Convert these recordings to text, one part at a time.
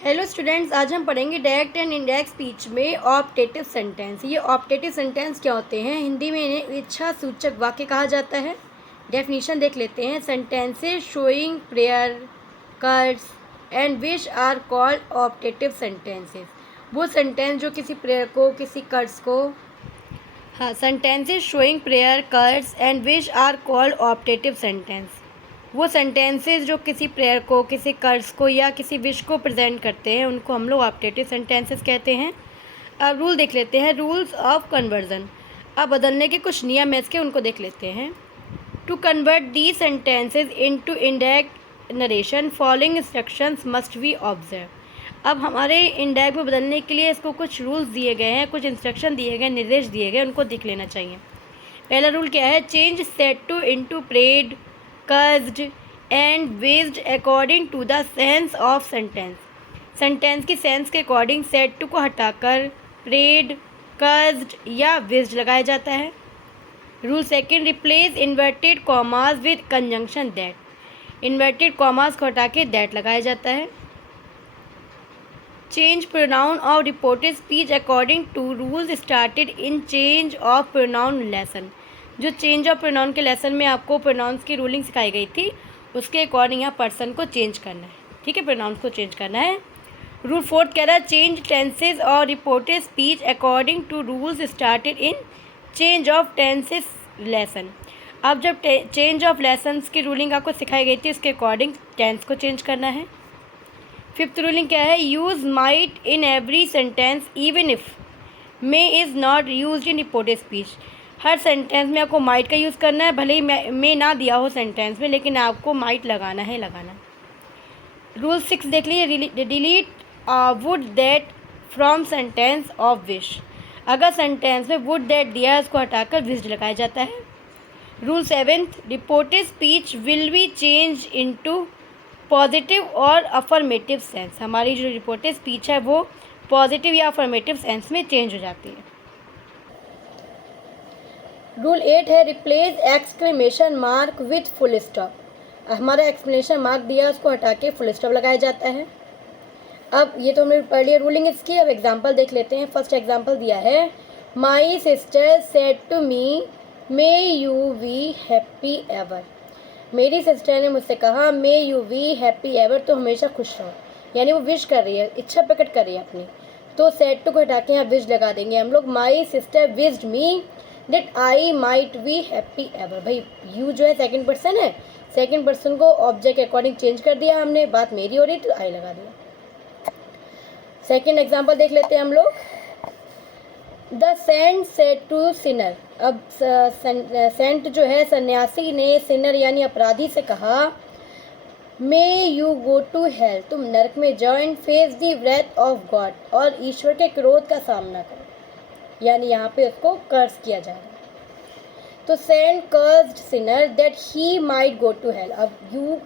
Hello students, आज हम पढ़ेंगे डायरेक्ट एंड इनडायरेक्ट स्पीच में ऑप्टेटिव सेंटेंस। ये ऑप्टेटिव सेंटेंस क्या होते हैं? हिंदी में इन्हें इच्छा सूचक वाक्य कहा जाता है। डेफिनेशन देख लेते हैं। Sentences showing prayer, curse and wish are called optative sentences. वो सेंटेंस जो किसी प्रेयर को, किसी कर्स को, sentences showing prayer, curse and wish are called optative sentence. वो सेंटेंसेस जो किसी प्रेयर को, किसी कर्स को या किसी विश को प्रेजेंट करते हैं उनको हम लोग ऑप्टेटिव सेंटेंसेस कहते हैं। अब रूल देख लेते हैं, रूल्स ऑफ कन्वर्जन। अब बदलने के कुछ नियम है इसके, उनको देख लेते हैं। To convert the sentences into indirect narration following instructions must be observe. अब हमारे इनडायरेक्ट में बदलने के लिए इसको कुछ रूल्स दिए गए हैं, कुछ इंस्ट्रक्शन दिए गए, निर्देश दिए गए, उनको देख लेना चाहिए। पहला रूल क्या है? Change set to into prayed, cursed and wished according to the sense of sentence. Sentence की सेंस के अकॉर्डिंग सेट टू को हटाकर प्रेड, कर्स्ड या विज्ड लगाया जाता है। Rule second, replace inverted commas with conjunction that. Inverted commas को हटा के दैट लगाया जाता है। Change pronoun of reported speech according to rules started in change of pronoun lesson. जो चेंज ऑफ प्रोनाउन के लेसन में आपको प्रोनाउंस की रूलिंग सिखाई गई थी, उसके अकॉर्डिंग यहाँ पर्सन को चेंज करना है। ठीक है, प्रोनाउंस को चेंज करना है। रूल फोर्थ कह रहा है चेंज टेंसेज और reported speech according to rules started in change of tenses lesson. अब जब चेंज ऑफ लेसन्स की रूलिंग आपको सिखाई गई थी, उसके अकॉर्डिंग टेंस को चेंज करना है। फिफ्थ रूलिंग क्या है? Use might in every sentence even if may is not use in reported speech. Her sentence में आपको माइट का यूज़ करना है, भले ही मे ना दिया हो सेंटेंस में, लेकिन आपको माइट लगाना है, लगाना। रूल 6 देख लीजिए, delete would that from sentence of wish. अगर सेंटेंस में वुड दैट दिया है, उसको हटाकर विश्ड लगाया जाता है। Rule 7, reported speech will be change into positive और अफर्मेटिव सेंस। हमारी जो रिपोर्टेड स्पीच है वो पॉजिटिव या अफर्मेटिव सेंस में चेंज हो जाती है। रूल 8 है replace exclamation mark with full stop. हमारा एक्सक्लेमेशन मार्क दिया, उसको हटा के फुल स्टॉप लगाया जाता है। अब ये तो हमने पढ़ लिया रूलिंग इसकी। अब एग्जांपल देख लेते हैं। फर्स्ट एग्जांपल दिया है, my sister said to me may you be happy ever. मेरी सिस्टर ने मुझसे कहा may you be happy ever, तो हमेशा खुश रहो। यानी वो विश कर रही है, इच्छा प्रकट कर रही है अपनी। तो सेड टू को हटा के यहाँ विश लगा देंगे हम लोग। My sister wished me that I might be happy ever. भाई यू जो है सेकंड पर्सन है, सेकंड पर्सन को ऑब्जेक्ट के अकॉर्डिंग चेंज कर दिया हमने, बात मेरी हो रही तो आई लगा दिया। सेकंड एग्जांपल देख लेते हैं हम लोग। The saint said to sinner. अब सेंट जो है सन्यासी ने सिनर यानी अपराधी से कहा may you go to hell, तुम नरक में जाओ, and face the wrath of God, और ईश्वर के क्रोध का सामना करो। यानी यहाँ पे उसको कर्स किया जा रहा है। तो saint cursed sinner that he might go to hell. अब यू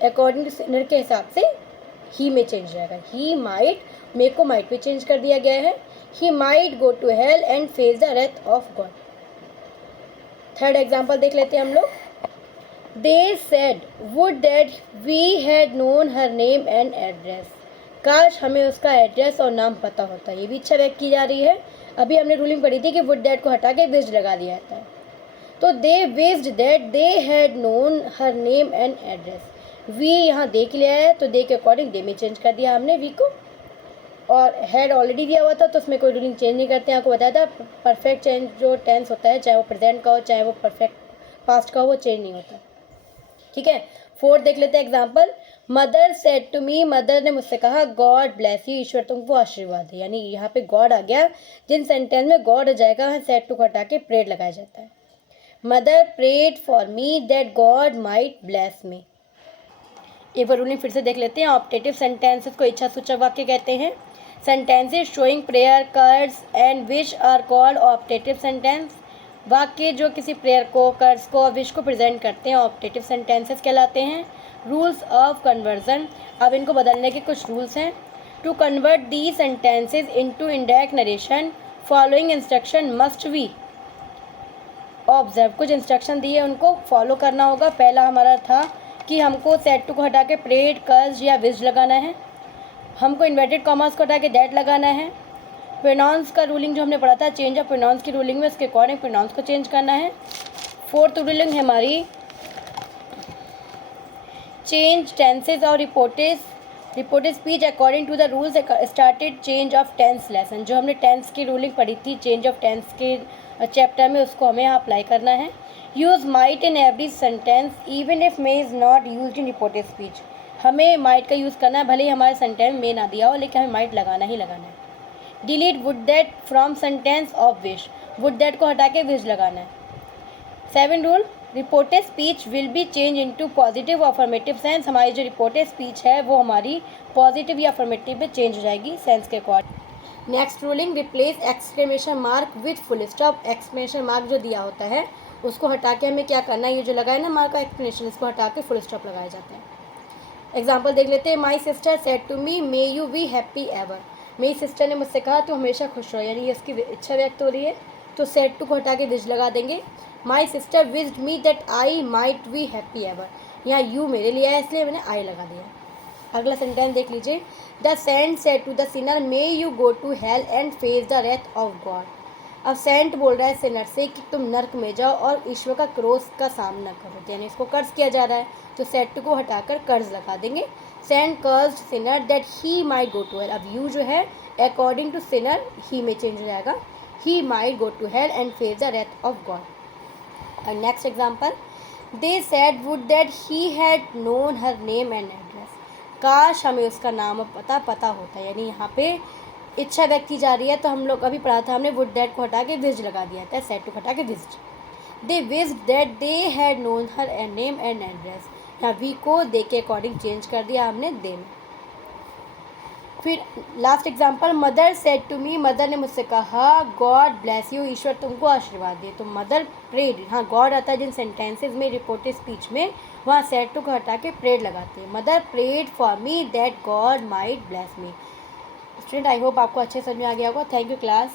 अकॉर्डिंग टू सिनर के हिसाब से ही में चेंज जाएगा। ही माइट, मे को माइट पे चेंज कर दिया गया है। He might go to hell and face the wrath of God. Third example देख लेते हैं हम लोग। They said would that we had known her name and address. काश हमें उसका एड्रेस और नाम पता होता। ये भी इच्छा व्यक्त की जा रही है। अभी हमने रूलिंग पढ़ी थी कि वुड दैट को हटा के विश्ड लगा दिया जाता है। तो they wished that they had known her name and address. We यहाँ दे के लिया है, तो दे के अकॉर्डिंग दे में चेंज कर दिया हमने वी को, और हैड ऑलरेडी दिया हुआ था तो उसमें कोई रूलिंग चेंज नहीं करते हैं। आपको बताया था परफेक्ट चेंज जो टेंस होता है, चाहे वो प्रेजेंट का हो चाहे वो परफेक्ट पास्ट का हो, वो चेंज नहीं होता। ठीक है, फोर्थ देख लेते हैं example. Mother said to me, mother ने मुझसे कहा गॉड ब्लेस यू, ईश्वर तुमको आशीर्वाद है। यानी यहाँ पे गॉड आ गया। जिन सेंटेंस में गॉड आ जाएगा वहाँ सेड टू को हटा के प्रेड लगाया जाता है। Mother prayed for me that God might bless me. एक बार रूलिंग फिर से देख लेते हैं। ऑप्टेटिव सेंटेंसेस को इच्छा सूचक वाक्य कहते हैं। Sentences showing prayer, curse and wish are called optative sentence. वाक्य जो किसी प्रेयर को, कर्स को और विश को प्रेजेंट करते हैं ऑप्टेटिव सेंटेंसेस कहलाते हैं। Rules of conversion. अब इनको बदलने के कुछ रूल्स हैं। To convert the sentences into indirect narration following instruction must be observe. कुछ इंस्ट्रक्शन दिए, उनको फॉलो करना होगा। पहला हमारा था कि हमको सेड टू को हटा के प्रेड, कर्स या विश लगाना है। हमको इन्वर्टेड कॉमास को हटा के दैट लगाना है। प्रोनाउंस का रूलिंग जो हमने पढ़ा था, चेंज ऑफ प्रोनाउंस की रूलिंग में उसके अकॉर्डिंग प्रोनाउंस को चेंज करना है। फोर्थ रूलिंग है हमारी चेंज टेंसेज और reported speech according to the rules started change of tense lesson. जो हमने टेंस की रूलिंग पढ़ी थी चेंज ऑफ टेंस के चैप्टर में, उसको हमें यहाँ अप्लाई करना है। Use might in every sentence even if may is not use in reported speech. हमें माइट का यूज़ करना है, भले ही हमारे सेंटेंस में ना दिया हो, लेकिन हमें माइट लगाना ही लगाना है। Delete would that from sentence of wish. Would that को हटा के विश लगाना है। 7 rule, reported speech will be change into positive affirmative sense. हमारी जो रिपोर्टेड स्पीच है वो हमारी पॉजिटिव या अफर्मेटिव में चेंज हो जाएगी सेंस के according. Next ruling, replace exclamation mark with full stop. Exclamation mark जो दिया होता है उसको हटा के हमें क्या करना है, ये जो लगाया ना मार्क का एक्सप्लेनेशन, इसको हटा के फुल स्टॉप लगाए जाते हैं। एग्जाम्पल देख लेते हैं। My sister said to me may you be happy ever. मेरी सिस्टर ने मुझसे कहा तो हमेशा खुश रहो, यानी ये इसकी इच्छा व्यक्त हो रही है, तो सेड टू को हटा के विज लगा देंगे। My sister wished me that I might be happy ever. यहाँ यू मेरे लिए है इसलिए मैंने आई लगा दिया। अगला सेंटेंस देख लीजिए। The saint said to the sinner may you go to hell and face the wrath of God. अब सेंट बोल रहा है सिनर से कि तुम नर्क में जाओ और ईश्वर का क्रोध का सामना करो, यानी इसको कर्ज किया जा रहा है, तो सेड टू को हटाकर कर्ज लगा देंगे। Saint cursed sinner that he might go to hell. अब यू जो है अकॉर्डिंग टू सिनर ही में चेंज हो जाएगा। He might go to hell and face the wrath of God. और next example, they said would that he had known her name and address. काश हमें उसका नाम और पता होता, यानी यहाँ पे इच्छा व्यक्त की जा रही है, तो हम लोग अभी पढ़ा था हमने वुड दैट को हटा के विज्ड लगा दिया था, सेड टू हटा के wished. They wished that they had known her name and address. यहाँ वी को दे के अकॉर्डिंग चेंज कर दिया हमने दे में। फिर last example, mother said to me. Mother ने मुझसे कहा गॉड ब्लेस यू, ईश्वर तुमको आशीर्वाद दे। तो मदर प्रेड, हाँ गॉड आता है जिन सेंटेंसेज में रिपोर्टेड स्पीच में, वहाँ सेड टू को हटा के प्रेड लगाते हैं। Mother prayed for me that God might bless me. Student I hope आपको अच्छे समझ में आ गया होगा। Thank you class.